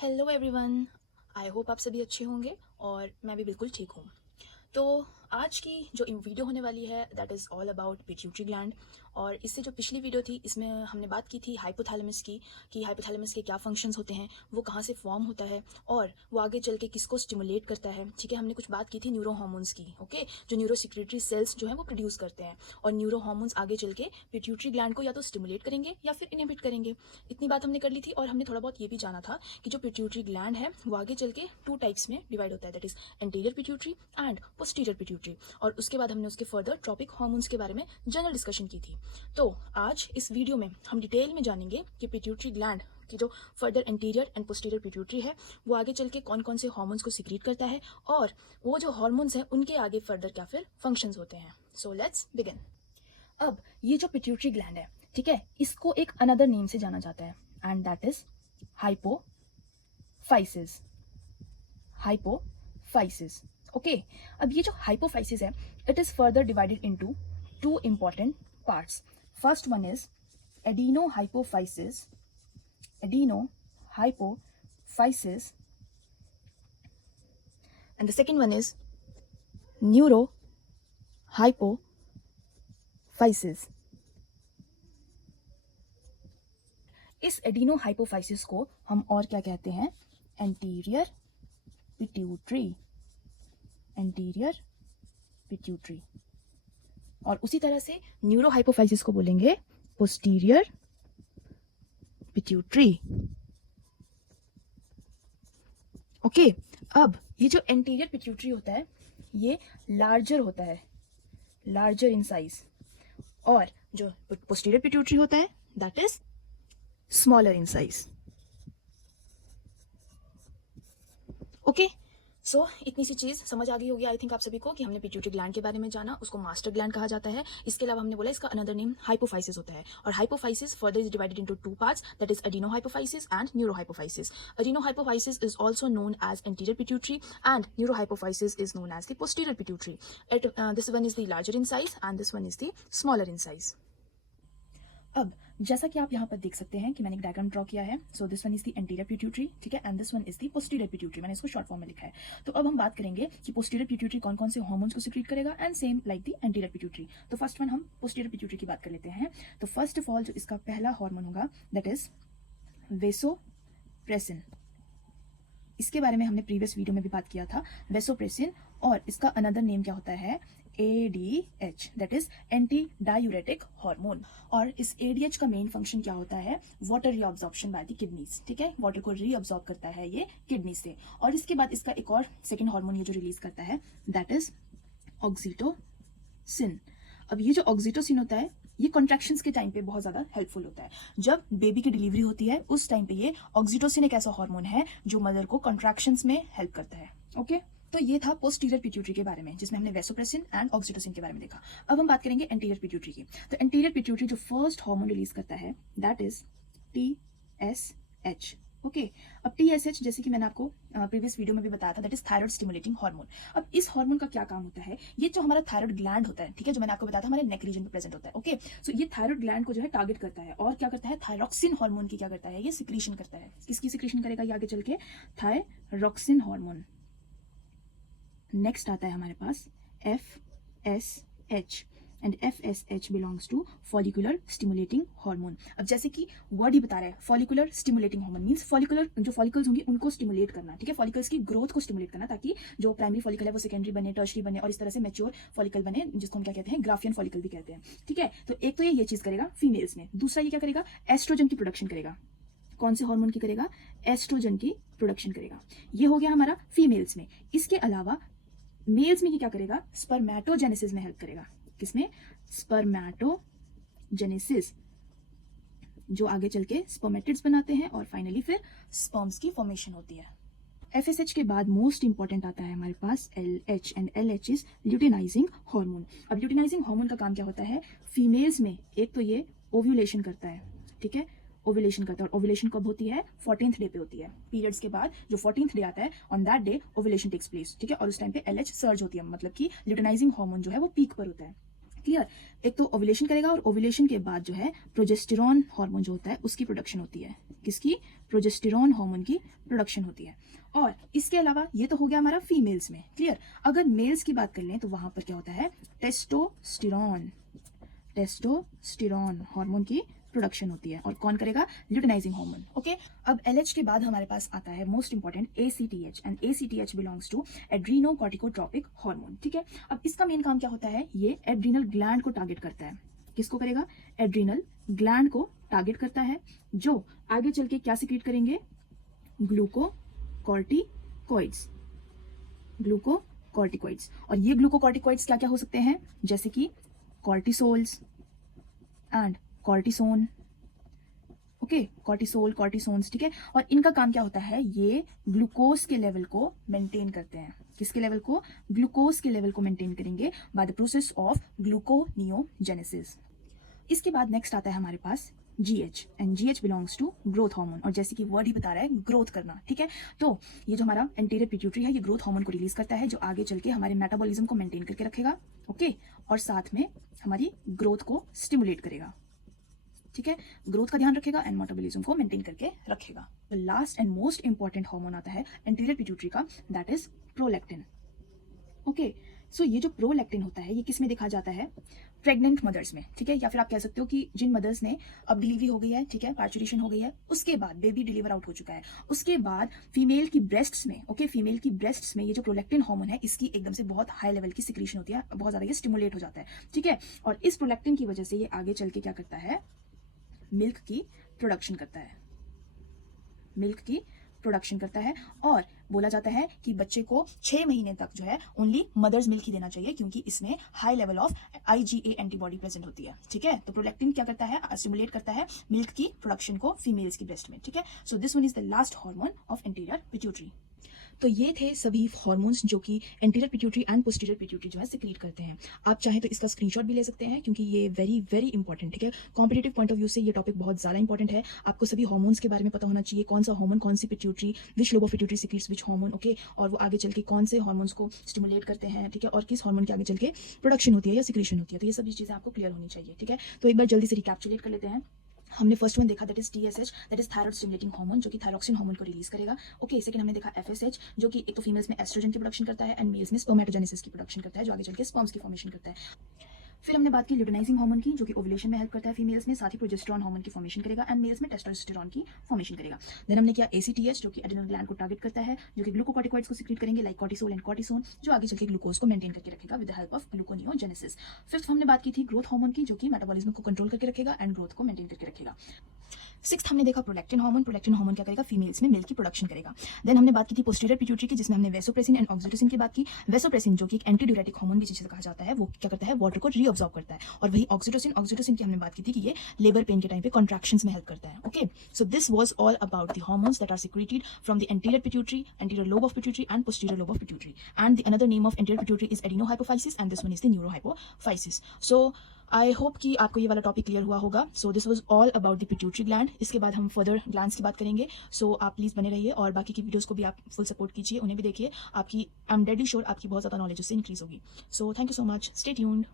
Hello everyone. I hope आप सभी अच्छे होंगे और मैं भी बिल्कुल ठीक हूँ। तो आज की जो वीडियो होने वाली है that is all about pituitary gland. और इससे जो पिछली वीडियो थी इसमें हमने बात की थी हाइपोथैलेमस की, कि हाइपोथैलेमस के क्या फंक्शंस होते हैं, वो कहाँ से फॉर्म होता है और वो आगे चल के किसको स्टिमुलेट करता है। ठीक है, हमने कुछ बात की थी न्यूरो हार्मोन्स की। ओके, जो न्यूरो सिक्रेटरी सेल्स जो है वो प्रोड्यूस करते हैं, और न्यूरो हार्मोन्स आगे चल के पिट्यूटरी ग्लैंड को या तो स्टिमुलेट करेंगे या फिर इनहिबिट करेंगे। इतनी बात हमने कर ली थी। और हमने थोड़ा बहुत ये भी जाना था कि जो पिट्यूटरी ग्लैंड है वो आगे चल के 2 टाइप्स में डिवाइड होता है, that is anterior pituitary and posterior pituitary. और उसके बाद हमने उसके फर्दर ट्रॉपिक हार्मोन्स के बारे में जनरल डिस्कशन की थी। तो आज इस वीडियो में हम डिटेल में जानेंगे कि पिट्यूटरी ग्लैंड की जो further anterior and posterior pituitary है वो आगे चल के कौन कौन से हार्मोन्स को सीक्रेट करता है, और वो जो हार्मोन्स हैं उनके आगे फर्दर क्या फिर फंक्शंस होते हैं। So let's begin. अब ये जो पिट्यूटरी ग्लैंड है, ठीक है, इसको एक अनदर नेम से जाना जाता है and that is hypophysis. Hypophysis. Okay, अब ये जो हाइपोफाइसिस है it is further divided into 2 important parts. First one is adenohypophysis. Adenohypophysis. And the second one is neurohypophysis. इस एडिनोहाइपोफाइसिस को हम और क्या कहते हैं? Anterior pituitary. Anterior pituitary. और उसी तरह से न्यूरोहाइपोफाइसिस को बोलेंगे पोस्टीरियर पिट्यूटरी। ओके, अब ये जो एंटीरियर पिट्यूटरी होता है ये लार्जर होता है, लार्जर इन साइज, और जो पोस्टीरियर पिट्यूटरी होता है that is smaller in size. Okay, so इतनी सी चीज़ समझ आ गई होगी आई थिंक आप सभी को कि हमने पिट्यूटरी ग्लैंड के बारे में जाना, उसको मास्टर ग्लैंड कहा जाता है। इसके अलावा हमने बोला इसका अनदर नेम हाइपोफाइसिस होता है। और hypophysis further is divided into 2 parts, that is adenohypophysis and neurohypophysis. Adenohypophysis is also known as anterior pituitary and neurohypophysis is known as the posterior pituitary. This one is the larger in size and this one is the smaller in size. अब जैसा कि आप यहाँ पर देख सकते हैं कि मैंने एक डायग्राम ड्रॉ किया है। So this one is the anterior pituitary, ठीक है, and this one is the posterior pituitary. मैंने इसको शॉर्ट फॉर्म में लिखा है। तो अब हम बात करेंगे कि पोस्टीरियर पिट्यूटरी कौन कौन से हार्मोन्स को सिक्रीट करेगा, and same like the anterior pituitary. तो फर्स्ट वन हम पोस्टीरियर पिट्यूटरी की बात कर लेते हैं। तो फर्स्ट ऑफ ऑल जो इसका पहला हार्मोन होगा दैट इज वेसोप्रेसिन। इसके बारे में हमने प्रीवियस वीडियो में भी बात किया था, वेसोप्रेसिन। और इसका अनदर नेम क्या होता है? ADH, that is anti diuretic hormone. और इस ADH का मेन फंक्शन क्या होता है? Water reabsorption by the kidneys, ठीक है, वाटर को रीअब्जॉर्ब करता है ये किडनी से। और इसके बाद इसका एक और सेकेंड हार्मोन ये जो रिलीज करता है दैट इज ऑक्सीटोसिन। अब ये जो ऑक्सीटोसिन होता है ये कॉन्ट्रैक्शंस के टाइम पे बहुत ज्यादा हेल्पफुल होता है। जब बेबी की डिलीवरी होती है उस टाइम पे ये ऑक्सीटोसिन एक ऐसा हार्मोन है जो मदर को कॉन्ट्रैक्शंस में हेल्प करता है। ओके, तो ये था पोस्टीरियर पिट्यूटरी के बारे में जिसमें हमने वेसोप्रेसिन एंड ऑक्सीटोसिन के बारे में देखा। अब हम बात करेंगे एंटीरियर पिट्यूटरी की। तो एंटीरियर पिट्यूटरी जो फर्स्ट हार्मोन रिलीज करता है दैट इज TSH। ओके, अब TSH जैसे कि मैंने आपको प्रीवियस वीडियो में भी बताया था that is thyroid stimulating hormone. अब इस हार्मोन का क्या काम होता है? ये जो हमारा थायराइड ग्लैंड होता है, ठीक है, जो मैंने आपको बताया था हमारे नेक रीजन में प्रेजेंट होता है। ओके, सो ये थायराइड ग्लैंड को जो है टारगेट करता है और क्या करता है? थायरॉक्सिन हार्मोन की क्या करता है? ये सिक्रीशन करता है। किसकी सिक्रीशन करेगा ये आगे चल के? Thyroxine hormone. नेक्स्ट आता है हमारे पास FSH, and FSH belongs to follicular stimulating hormone. अब जैसे कि वर्ड ही बता रहा है follicular stimulating hormone means follicular जो फॉलिकल्स होंगे उनको स्टिमुलेट करना, ठीक है, फॉलिकल्स की ग्रोथ को स्टिमुलेट करना ताकि जो प्राइमरी फॉलिकल है वो सेकेंडरी बने, टर्शरी बने और इस तरह से मैच्योर फॉलिकल बने जिसको हम क्या कहते हैं? ग्राफियन फॉलिकल भी कहते हैं, ठीक है। तो एक तो ये चीज करेगा फीमेल्स में। दूसरा ये क्या करेगा? एस्ट्रोजन की प्रोडक्शन करेगा। कौन से हार्मोन की करेगा? एस्ट्रोजन की प्रोडक्शन करेगा। ये हो गया हमारा फीमेल्स में। इसके अलावा मेल्स में ये क्या करेगा? स्पर्मेटोजेनेसिस में हेल्प करेगा। किसमें? स्पर्मेटोजेनेसिस, जो आगे चल के स्पर्मेटिड्स बनाते हैं और फाइनली फिर स्पर्म्स की फॉर्मेशन होती है। FSH के बाद मोस्ट इंपॉर्टेंट आता है हमारे पास LH, and LH is luteinizing hormone. अब ल्यूटिनाइजिंग हार्मोन का काम क्या होता है? फीमेल्स में एक तो ये ओव्यूलेशन करता है, ठीक है, ओव्यूलेशन करता है। और ओव्यूलेशन कब होती है? 14th डे पे होती है। पीरियड्स के बाद जो 14th डे आता है on that day ovulation takes place, ठीक है। और उस टाइम पे LH सर्ज होती है, मतलब कि ल्यूटिनाइजिंग हार्मोन जो है वो पीक पर होता है। क्लियर। एक तो ओव्यूलेशन करेगा और ओव्यूलेशन के बाद जो है प्रोजेस्टेरॉन हार्मोन जो होता है उसकी प्रोडक्शन होती है। किसकी? प्रोजेस्टेरॉन हार्मोन की प्रोडक्शन होती है। और इसके अलावा ये तो हो गया हमारा फीमेल्स में, क्लियर। अगर मेल्स की बात कर लें तो वहां पर क्या होता है? टेस्टोस्टेरॉन हार्मोन की प्रोडक्शन होती है। और कौन करेगा? Luteinizing hormone. ओके, अब LH के बाद हमारे पास आता है most important ACTH, and ACTH belongs to adrenocorticotropic hormone. ठीक है, अब इसका मेन काम क्या होता है? ये एड्रीनल ग्लैंड को टारगेट करता है। किसको करेगा? एड्रीनल ग्लैंड को टारगेट करता है, जो आगे चल के क्या सिक्रीट करेंगे? ग्लूकोकॉर्टिकॉइड्स। और ये ग्लूकोकॉर्टिकॉइड्स क्या क्या हो सकते हैं? जैसे कि कॉर्टिसोल्स एंड कॉर्टिसोन। ओके, कॉर्टिसोन्स। ठीक है, और इनका काम क्या होता है? ये ग्लूकोज के लेवल को मेंटेन करते हैं। किसके लेवल को? ग्लूकोज के लेवल को मेंटेन करेंगे by the process of gluconeogenesis. इसके बाद नेक्स्ट आता है हमारे पास GH, and GH belongs to growth hormone. और जैसे कि वर्ड ही बता रहा है, ग्रोथ करना। ठीक है, तो ये जो हमारा एंटीरियर पिट्यूटरी है, ये ग्रोथ हार्मोन को रिलीज करता है, जो आगे चल के हमारे मेटाबॉलिज्म को मेंटेन करके रखेगा। ओके, और साथ में हमारी ग्रोथ को स्टिमुलेट करेगा। ठीक है, ग्रोथ का ध्यान रखेगा एंड मेटाबॉलिज्म को मेंटेन करके रखेगा। तो last and most important hormone आता है एंटीरियर पिट्यूटरी का, दैट इज प्रोलैक्टिन। ओके, सो ये जो प्रोलैक्टिन होता है, ये किस में देखा जाता है? प्रेग्नेंट मदर्स में। ठीक है, या फिर आप कह सकते हो कि जिन मदर्स ने अब डिलीवरी हो गई है, ठीक है, पार्चुरेशन हो गई है, उसके बाद बेबी डिलीवर आउट हो चुका है, उसके बाद फीमेल की ब्रेस्ट्स में, ओके, फीमेल की ब्रेस्ट्स में ये जो प्रोलैक्टिन हार्मोन है, इसकी एकदम से बहुत हाई लेवल की सिक्रीशन होती है, बहुत ज्यादा ये स्टिमुलेट हो जाता है। ठीक है, और इस प्रोलैक्टिन की वजह से ये आगे चल के क्या करता है? मिल्क की प्रोडक्शन करता है। और बोला जाता है कि बच्चे को 6 महीने तक जो है ओनली मदर्स मिल्क ही देना चाहिए, क्योंकि इसमें high level of IgA antibody present होती है। ठीक है, तो प्रोलैक्टिन क्या करता है? स्टिमुलेट करता है मिल्क की प्रोडक्शन को फीमेल्स की ब्रेस्ट में। ठीक है, so this one is the last hormone of anterior pituitary. तो ये थे सभी हार्मोन्स जो कि anterior pituitary and posterior pituitary जो है सिक्रीट करते हैं। आप चाहें तो इसका स्क्रीनशॉट भी ले सकते हैं, क्योंकि ये वेरी वेरी इंपॉर्टेंट। ठीक है, कॉम्पिटेटिव पॉइंट ऑफ व्यू से ये टॉपिक बहुत ज़्यादा इंपॉर्टेंट है। आपको सभी हार्मोन्स के बारे में पता होना चाहिए, कौन सा हार्मोन कौन सी pituitary, which lobe of pituitary secretes which hormone. Okay, और वो आगे चल के कौन से हार्मोन्स को स्टिमुलेट करते हैं। ठीक है, और किस हार्मोन के आगे चल के प्रोडक्शन होती है या सिक्रीशन होती है। तो ये सभी चीज़ें आपको क्लियर होनी चाहिए। ठीक है, तो एक बार जल्दी से रिकैप्चुलेट कर लेते हैं। हमने फर्स्ट वन देखा, that is TSH, that is thyroid stimulating hormone, जो कि थायरोक्सिन हार्मोन को रिलीज करेगा। ओके, सेकंड हमने देखा FSH, जो कि एक तो फीमेल्स में एस्ट्रोजन की प्रोडक्शन करता है एंड मेल्स में स्पर्मेटोजेनेसिस की प्रोडक्शन करता है, जो आगे चल के स्पर्म्स की फॉर्मेशन करता है। फिर हमने बात की ल्यूटेनाइजिंग हार्मोन की, जो कि ओव्यूलेशन में हेल्प करता है फीमेल्स में, साथ ही प्रोजेस्टेरॉन हार्मोन की फॉर्मेशन करेगा एंड मेल्स में टेस्टोस्टेरॉन की फॉर्मेशन करेगा। देन हमने किया ACTH, जो कि एड्रिनल ग्लैंड को टारगेट करता है, जो कि ग्लूकोकॉर्टिकॉइड्स को सिक्रीट करेंगे लाइक कॉर्टिसोल एंड कॉर्टिसोन, जो आगे चल के ग्लूकोज को मेंटेन करके रखेगा with the help of gluconeogenesis. Fifth हमने बात की थी ग्रोथ हार्मोन की, जो कि मेटाबॉलिज्म को कंट्रोल करके रखेगा एंड ग्रोथ को मेंटेन करके रखेगा। सिक्स्थ हमने देखा प्रोलैक्टिन हार्मोन क्या करेगा? फीमेल्स में मिल्क की प्रोडक्शन करेगा। देन हमने बात की थी पोस्टीरियर पिट्यूटरी की, जिसमें हमने वेसोप्रेसिन एंड ऑक्सीटोसिन की बात की। वेसोप्रेसिन, जो कि एक एंटीड्यूरेटिक हार्मोन भी जिसे कहा जाता है, वो क्या करता है? वाटर को रीअब्सॉर्ब करता है। और वही ऑक्सीटोसिन की हमने बात की थी कि ये लेबर पेन के टाइम पे कॉन्ट्रैक्शंस में हेल्प करता है। Okay, so this was all about the hormones that are secreted from the anterior pituitary, anterior lobe of pituitary and posterior lobe of pituitary, and the another name of anterior pituitary is adenohypophysis and this one is the neurohypophysis. So I hope कि आपको ये वाला topic clear हुआ होगा। So this was all about the pituitary gland. इसके बाद हम further glands की बात करेंगे। सो आप प्लीज़ बने रहिए और बाकी की वीडियोस को भी आप फुल सपोर्ट कीजिए, उन्हें भी देखिए। आपकी आई एम डेडली श्योर आपकी बहुत ज़्यादा नॉलेज उससे इंक्रीज होगी। So thank you so much, stay tuned.